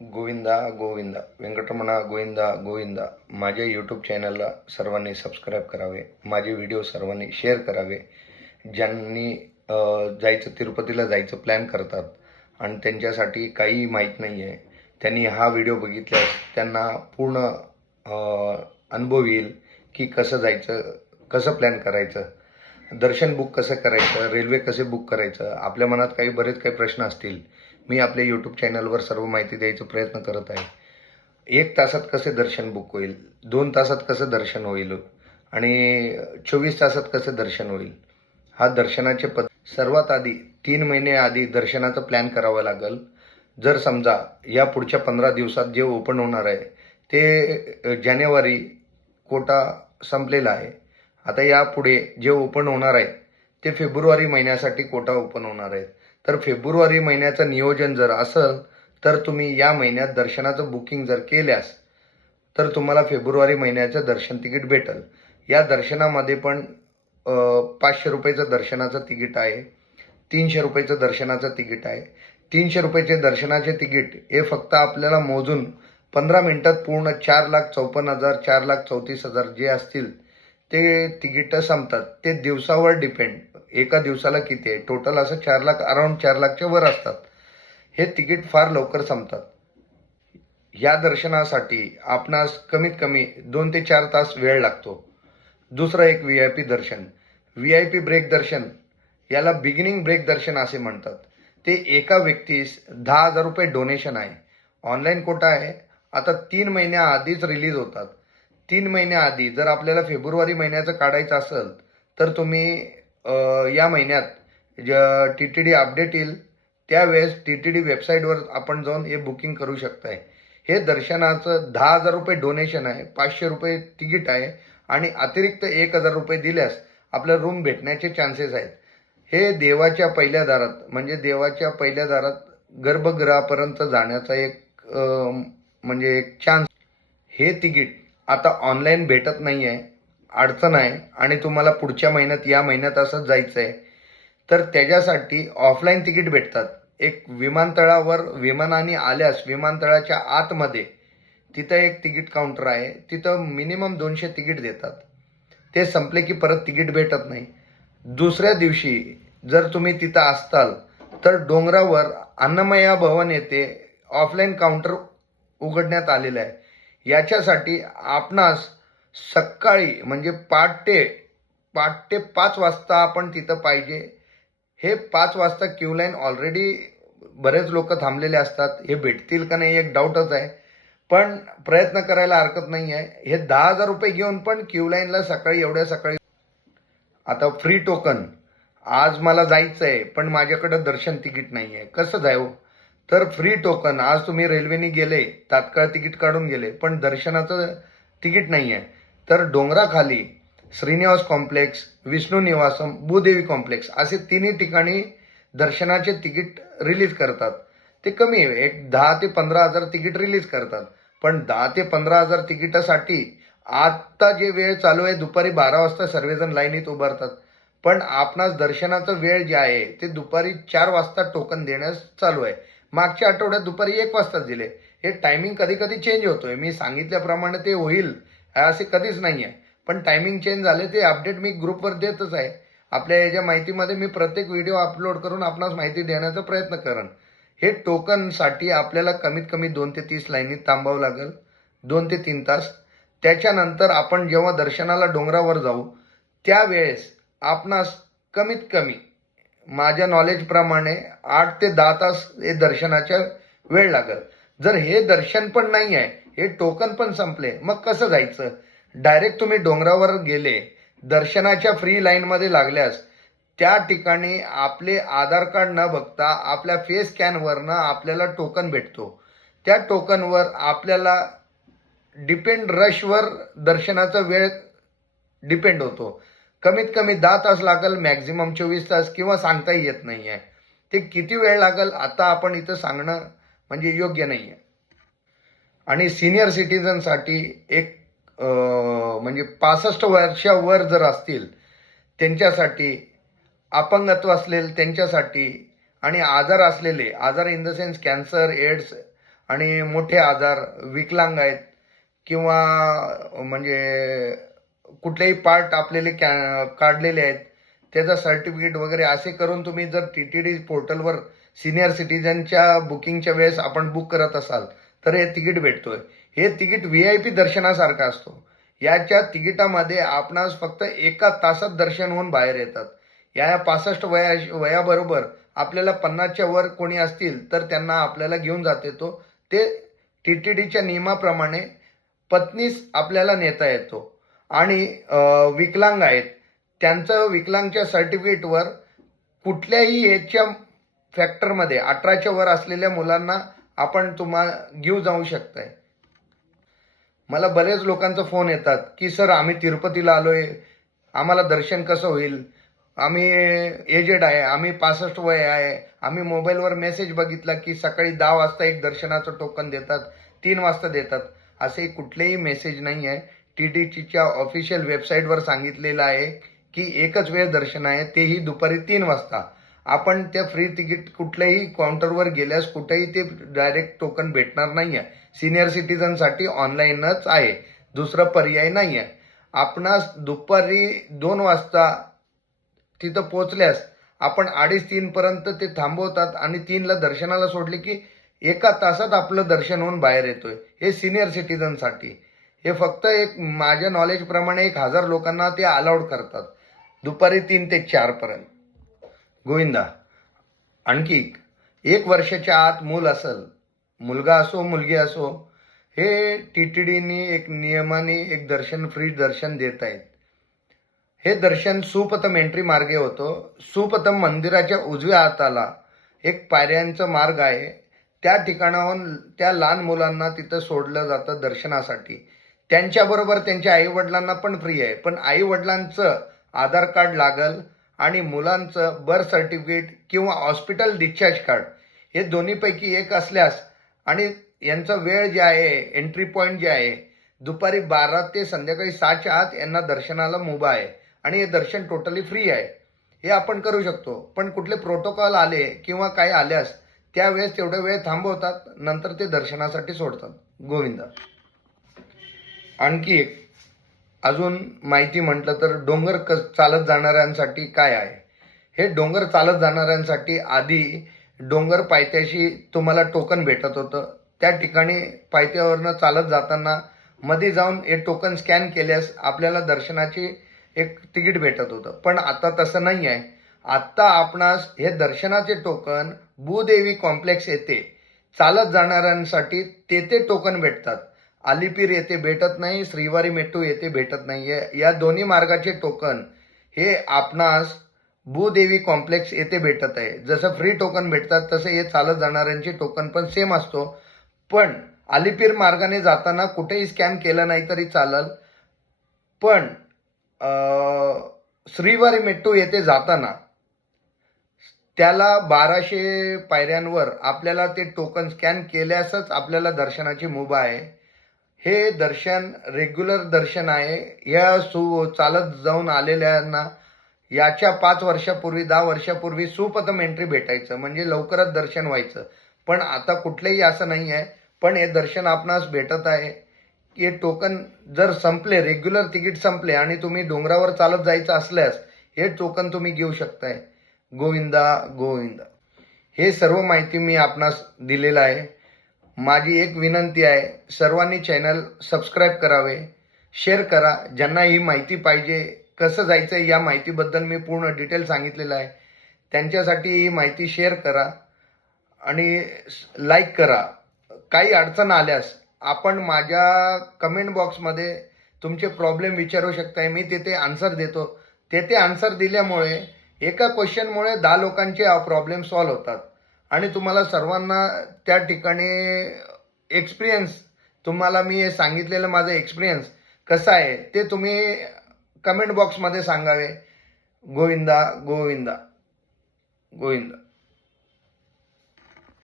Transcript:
गोविंदा गोविंदा व्यंकटरमणा गोविंदा गोविंदा. माझ्या यूट्यूब चॅनलला सर्वांनी सबस्क्राईब करावे, माझे व्हिडिओ सर्वांनी शेअर करावे. ज्यांनी जायचं तिरुपतीला जायचं प्लॅन करतात आणि त्यांच्यासाठी काही माहीत नाही आहे, त्यांनी हा व्हिडिओ बघितल्यास त्यांना पूर्ण अनुभव येईल की कसं जायचं, कसं प्लॅन करायचं, दर्शन बुक कसं करायचं, रेल्वे कसे बुक करायचं. आपल्या मनात बरेच काही प्रश्न असतील. मी आपल्या यूट्यूब चॅनलवर सर्व माहिती द्यायचा प्रयत्न करत आहे. 1 तासात कसे दर्शन बुक होईल, 2 तासात कसं दर्शन होईल आणि 24 तासात कसं दर्शन होईल. हा दर्शनाचे सर्वात आधी 3 महिने आधी दर्शनाचा प्लॅन करावा लागेल. जर समजा या पुढच्या 15 दिवसात जे ओपन होणार आहे ते जानेवारी कोटा संपलेला आहे. आता यापुढे जे ओपन होणार आहे ते फेब्रुवारी महिन्यासाठी कोटा ओपन होणार आहे. तर फेब्रुवारी महिन्याचं नियोजन जर असेल तर तुम्ही या महिन्यात दर्शनाचं बुकिंग जर केल्यास तर तुम्हाला फेब्रुवारी महिन्याचं दर्शन तिकीट भेटेल. या दर्शनामध्ये पण 500 रुपयाचं दर्शनाचं तिकीट आहे, 300 रुपयाचं दर्शनाचं तिकीट आहे. 300 रुपयाचे दर्शनाचे तिकीट हे फक्त आपल्याला मोजून 15 मिनिटात पूर्ण 4,54,000 4,34,000 जे असतील ते तिकीटं संपतात. ते दिवसावर डिपेंड, एका दिवसाला किती आहे टोटल, असं 4 लाख अराउंड 4 लाखच्या वर असतात. हे तिकीट फार लवकर संपतात. या दर्शनासाठी आपणास कमीत कमी 2 ते 4 तास वेळ लागतो. दुसरं एक VIP दर्शन, VIP ब्रेक दर्शन, याला बिगिनिंग ब्रेक दर्शन असे म्हणतात. ते एका व्यक्तीस 10,000 रुपये डोनेशन आहे. ऑनलाईन कोटा आहे. आता 3 महिन्या आधीच रिलीज होतात. 3 महिन्या आधी जर आपल्याला फेब्रुवारी महिन्याचं काढायचं असेल तर तुम्ही या महिन्यात TTD अपडेट येईल त्यावेळेस TTD वेबसाईटवर आपण जाऊन हे बुकिंग करू शकताय. हे दर्शनाचं 10,000 रुपये डोनेशन आहे, 500 रुपये तिकीट आहे आणि अतिरिक्त 1,000 रुपये दिल्यास आपल्या रूम भेटण्याचे चान्सेस आहेत. हे देवाच्या पहिल्या दारात म्हणजे देवाच्या पहिल्या दारात गर्भगृहापर्यंत जाण्याचा एक चान्स. हे तिकीट आता ऑनलाईन भेटत नाही आहे, अडचण आहे आणि तुम्हाला पुढच्या महिन्यात या महिन्यात असंच जायचं आहे तर त्याच्यासाठी ऑफलाईन तिकीट भेटतात. एक विमानतळावर विमानाने आल्यास विमानतळाच्या आतमध्ये तिथं एक तिकीट काउंटर आहे, तिथं मिनिमम 200 तिकीट देतात. ते संपले की परत तिकीट भेटत नाही. दुसऱ्या दिवशी जर तुम्ही तिथं असताल तर डोंगरावर अन्नमया भवन येथे ऑफलाईन काउंटर उघडण्यात आलेलं आहे. याच्यासाठी आपणास सकाळी म्हणजे पहाटे 5 वाजता आपण तिथं पाहिजे. हे 5 वाजता क्यू लाईन ऑलरेडी बरेच लोक थांबलेले असतात. हे भेटतील का नाही एक डाऊटच आहे, पण प्रयत्न करायला हरकत नाही आहे. हे 10,000 रुपये घेऊन पण क्यू लाईनला सकाळी एवढ्या सकाळी. आता फ्री टोकन, आज मला जायचं आहे पण माझ्याकडं दर्शन तिकीट नाही आहे, कसं जाऊ? तर फ्री टोकन, आज तुम्ही रेल्वेने गेले, तात्काळ तिकीट काढून गेले पण दर्शनाचं तिकीट नाही आहे तर डोंगराखाली श्रीनिवास कॉम्प्लेक्स, विष्णू निवासम, भूदेवी कॉम्प्लेक्स असे 3 ठिकाणी दर्शनाचे तिकीट रिलीज करतात. ते कमी आहे, एक 10 ते 15,000 तिकीट रिलीज करतात. पण 10 ते 15,000 तिकिटासाठी आत्ता जे वेळ चालू आहे दुपारी 12 वाजता सर्वजण लाईनीत उभारतात. पण आपणास दर्शनाचा वेळ जे आहे ते दुपारी 4 वाजता टोकन देण्यास चालू आहे. मागच्या आठवड्यात दुपारी 1 वाजता दिले. हे टायमिंग कधी कधी चेंज होतोय. मी सांगितल्याप्रमाणे ते होईल असे कधीच नाही आहे, पण टायमिंग चेंज झाले ते अपडेट मी ग्रुपवर देतच आहे. आपल्या याच्या माहितीमध्ये मी प्रत्येक व्हिडिओ अपलोड करून आपणास माहिती देण्याचा प्रयत्न करेन. हे टोकनसाठी आपल्याला कमीत कमी 2 ते 30 लाईनीत थांबावं लागेल, 2 ते 3 तास. त्याच्यानंतर आपण जेव्हा दर्शनाला डोंगरावर जाऊ त्यावेळेस आपणास कमीत कमी माझ्या नॉलेजप्रमाणे 8 ते 10 तास हे दर्शनाच्या वेळ लागेल. जर हे दर्शन पण नाही आहे, हे टोकन पण संपले, मग कसं जायचं? डायरेक्ट तुम्ही डोंगरावर गेले, दर्शनाच्या फ्री लाईनमध्ये लागल्यास त्या ठिकाणी आपले आधार कार्ड न बघता आपल्या फेस स्कॅनवरनं आपल्याला टोकन भेटतो. त्या टोकनवर आपल्याला डिपेंड रशवर दर्शनाचा वेळ डिपेंड होतो. कमीत कमी 10 तास लागेल, मॅक्झिमम 24 तास किंवा सांगताही येत नाही आहे. ते किती वेळ लागेल आता आपण इथं सांगणं म्हणजे योग्य नाही आहे. आणि सिनियर सिटीजनसाठी एक म्हणजे 65 वर्षावर जर असतील त्यांच्यासाठी, अपंगत्व असलेले त्यांच्यासाठी आणि आजार असलेले, आजार in the sense cancer, AIDS आणि मोठे आजार, विकलांग आहेत किंवा म्हणजे कुठलेही पार्ट आपल्याला काढलेले आहेत, त्याचं सर्टिफिकेट वगैरे असे करून तुम्ही जर TTD पोर्टलवर सिनियर सिटीजनच्या बुकिंगच्या वेळेस आपण बुक करत असाल तर हे तिकीट भेटतोय. हे तिकीट VIP दर्शनासारखं असतो. याच्या तिकिटामध्ये आपणास फक्त 1 तासात दर्शन होऊन बाहेर येतात. या 65 वयाबरोबर आपल्याला 50च्या वर कोणी असतील तर त्यांना आपल्याला घेऊन जात येतो. ते TTDच्या नियमाप्रमाणे पत्नीस आपल्याला नेता येतो. आणि विकलांग आहेत, त्यांचं विकलांगच्या सर्टिफिकेटवर कुठल्याही ह्याच्या फॅक्टरमध्ये 18च्या वर असलेल्या मुलांना आपण तुम्हाला घेऊन जाऊ शकताय. मला बरेच लोकांचा फोन येतात की सर आम्ही तिरुपतीला आलोय, आम्हाला दर्शन कसं होईल, आम्ही एजेड आहे, आम्ही 65 वय आहे, आम्ही मोबाईलवर मेसेज बघितला की सकाळी 10 वाजता एक दर्शनाचं टोकन देतात, 3 वाजता देतात. असे कुठलेही मेसेज नाही आहे. TTDच्या ऑफिशियल वेबसाईटवर सांगितलेलं आहे की एकच वेळ दर्शन आहे, तेही दुपारी 3 वाजता. आपण त्या फ्री तिकीट कुठल्याही काउंटरवर गेल्यास कुठेही ते डायरेक्ट टोकन भेटणार नाही आहे. सिनियर सिटीजनसाठी ऑनलाईनच आहे, दुसरा पर्याय नाही आहे. आपणास दुपारी 2 वाजता तिथं पोहोचल्यास आपण 2:30-3 पर्यंत ते थांबवतात आणि 3ला दर्शनाला सोडले की 1 तासात आपलं दर्शन होऊन बाहेर येतोय. हे सिनियर सिटीजनसाठी. हे फक्त एक माझ्या नॉलेज प्रमाणे 1000 लोकांना ते अलाउड करतात दुपारी 3 ते 4 पर्यंत. गोविंदा. आणखी 1 वर्षाच्या आत मूल असेल, मुलगा असो मुलगी असो, हे TTDनी एक नियमाने एक दर्शन फ्री दर्शन देत आहेत. हे दर्शन सुपथम एंट्री मार्गे होतं. सुपथम मंदिराच्या उजव्या हाताला एक पायऱ्यांचा मार्ग आहे. त्या ठिकाणाहून त्या लहान मुलांना तिथं सोडलं जातं दर्शनासाठी. त्यांच्याबरोबर त्यांच्या आईवडिलांना पण फ्री आहे. पण आईवडिलांचं आधार कार्ड लागल आणि मुलांचं बर्थ सर्टिफिकेट किंवा हॉस्पिटल डिस्चार्ज कार्ड हे दोन्हीपैकी एक असल्यास आणि यांचा वेळ जे आहे, एंट्री पॉईंट जे आहे, दुपारी 12 ते संध्याकाळी 6च्या आत यांना दर्शनाला मुभा आहे आणि हे दर्शन टोटली फ्री आहे. हे आपण करू शकतो. पण कुठले प्रोटोकॉल आले किंवा काही आल्यास त्यावेळेस तेवढा वेळ थांबवतात, नंतर ते दर्शनासाठी सोडतात. गोविंदा. आणखी एक अजून माहिती म्हटलं तर डोंगर चालत जाणाऱ्यांसाठी काय आहे. हे डोंगर चालत जाणाऱ्यांसाठी आधी डोंगर पायथ्याशी तुम्हाला टोकन भेटत होतं. त्या ठिकाणी पायथ्यावरनं चालत जाताना मध्ये जाऊन हे टोकन स्कॅन केल्यास आपल्याला दर्शनाची एक तिकीट भेटत होतं. पण आता तसं नाही आहे. आत्ता आपणास हे दर्शनाचे टोकन भूदेवी कॉम्प्लेक्स येथे चालत जाणाऱ्यांसाठी तेथे टोकन भेटतात. अलिपीर येथे भेटत नाही, श्रीवारी मेट्टू येथे भेटत नाहीये. या दोन्ही मार्गाचे टोकन हे आपणास भूदेवी कॉम्प्लेक्स येथे भेटत आहे. जसं फ्री टोकन भेटतात तसे हे चालत जाणाऱ्यांचे टोकन पण सेम असतो. पण अलिपीर मार्गाने जाताना कुठेही स्कॅन केलं नाही तरी चालेल. पण श्रीवारी मेट्टू येथे जाताना त्याला 1200 पायऱ्यांवर आपल्याला ते टोकन स्कॅन केल्यासच आपल्याला दर्शनाची मुभा आहे. हे दर्शन रेग्युलर दर्शन आहे. या चालत जाऊन आलेल्यांना याच्या 5 वर्षापूर्वी 10 वर्षापूर्वी सुपथम एंट्री भेटायचं, म्हणजे लवकरच दर्शन व्हायचं. पण आता कुठलेही असं नाही आहे. पण हे दर्शन आपणास भेटत आहे. हे टोकन जर संपले, रेग्युलर तिकीट संपले आणि तुम्ही डोंगरावर चालत जायचं असल्यास हे टोकन तुम्ही घेऊ शकताय. गोविंदा गोविंदा. हे सर्व माहिती मी आपणास दिलेलं आहे. माझी एक विनंती आहे, सर्वांनी चॅनल सबस्क्राईब करावे, शेअर करा. ज्यांना ही माहिती पाहिजे, कसं जायचं या माहितीबद्दल मी पूर्ण डिटेल सांगितलेलं आहे, त्यांच्यासाठी ही माहिती शेअर करा आणि लाईक करा. काही अडचण आल्यास आपण माझ्या कमेंट बॉक्समध्ये तुमचे प्रॉब्लेम विचारू शकताय. मी तिथे आन्सर देतो. तेथे आन्सर दिल्यामुळे एका क्वेश्चनमुळे 10 लोकांचे प्रॉब्लेम सॉल्व्ह होतात आणि तुम्हाला सर्वांना त्या ठिकाणी एक्सपिरियन्स, तुम्हाला मी हे सांगितलेलं माझं एक्सपिरियन्स कसं आहे ते तुम्ही कमेंट बॉक्समध्ये सांगावे. गोविंदा गोविंदा गोविंदा.